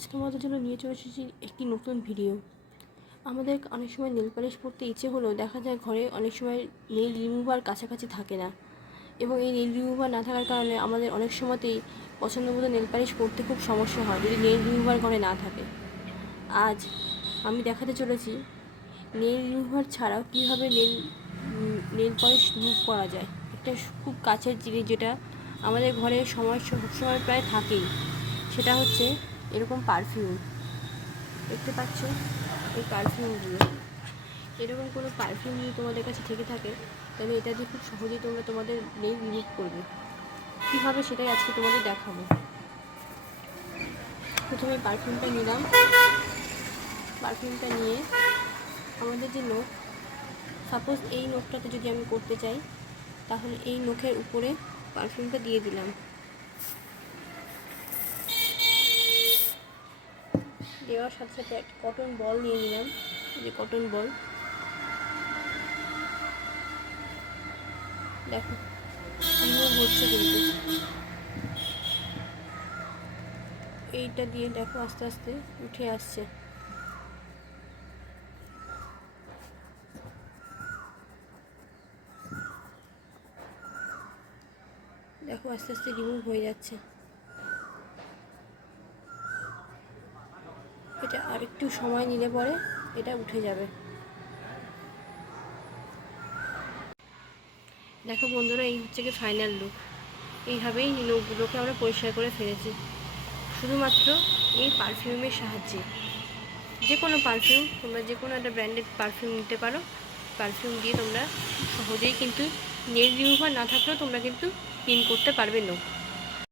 আজ তোমাদের জন্য নিয়ে চলে এসেছি একটি নতুন ভিডিও। আমাদের অনেক সময় নেল পালিশ পরতে ইচ্ছে হলেও দেখা যায় ঘরে অনেক সময় নেল রিমুভার কাছাকাছি থাকে না, এবং এই নেল রিমুভার না থাকার কারণে আমাদের অনেক সময়তেই পছন্দ মতো নেল পালিশ পরতে খুব সমস্যা হয় যদি নেল রিমুভার ঘরে না থাকে। আজ আমি দেখাতে চলেছি নেল রিমুভার ছাড়াও কীভাবে নেল পালিশ রিমুভ করা যায়। একটা খুব কাছের জিনিস যেটা আমাদের ঘরে সবসময় প্রায় থাকেই, সেটা হচ্ছে এরকম পারফিউম। দেখতে পাচ্ছ এই পারফিউমগুলো, এরকম কোনো পারফিউম যদি তোমাদের কাছে থেকে থাকে তাহলে এটা দিয়ে খুব সহজেই তোমরা তোমাদের নেল রিমুভ করবে। কীভাবে সেটাই আজকে তোমাদের দেখাবো। প্রথমে পারফিউমটা নিলাম। পারফিউমটা নিয়ে আমাদের যে নখ, সাপোজ এই নখটাতে যদি আমি করতে চাই তাহলে এই নখের উপরে পারফিউমটা দিয়ে দিলাম। দেওয়ার সাথে সাথে একটা কটন বল নিয়ে নিলাম, যে কটন বল। দেখো রিমুভ হচ্ছে, কিন্তু এইটা দিয়ে দেখো আস্তে আস্তে উঠে আসছে। দেখো আস্তে আস্তে রিমুভ হয়ে যাচ্ছে। এটা আর একটু সময় নিলে পরে এটা উঠে যাবে। দেখো বন্ধুরা, এই হচ্ছে কি ফাইনাল লুক। এইভাবেই নখগুলোকে আমরা পরিষ্কার করে ফেলেছি শুধুমাত্র এই পারফিউমের সাহায্যে। যে কোনো পারফিউম, তোমরা যে কোনো একটা ব্র্যান্ডেড পারফিউম নিতে পারো। পারফিউম দিয়ে তোমরা সহজেই কিন্তু নেল রিমুভার না থাকলেও তোমরা কিন্তু ক্লিন করতে পারবে নখ।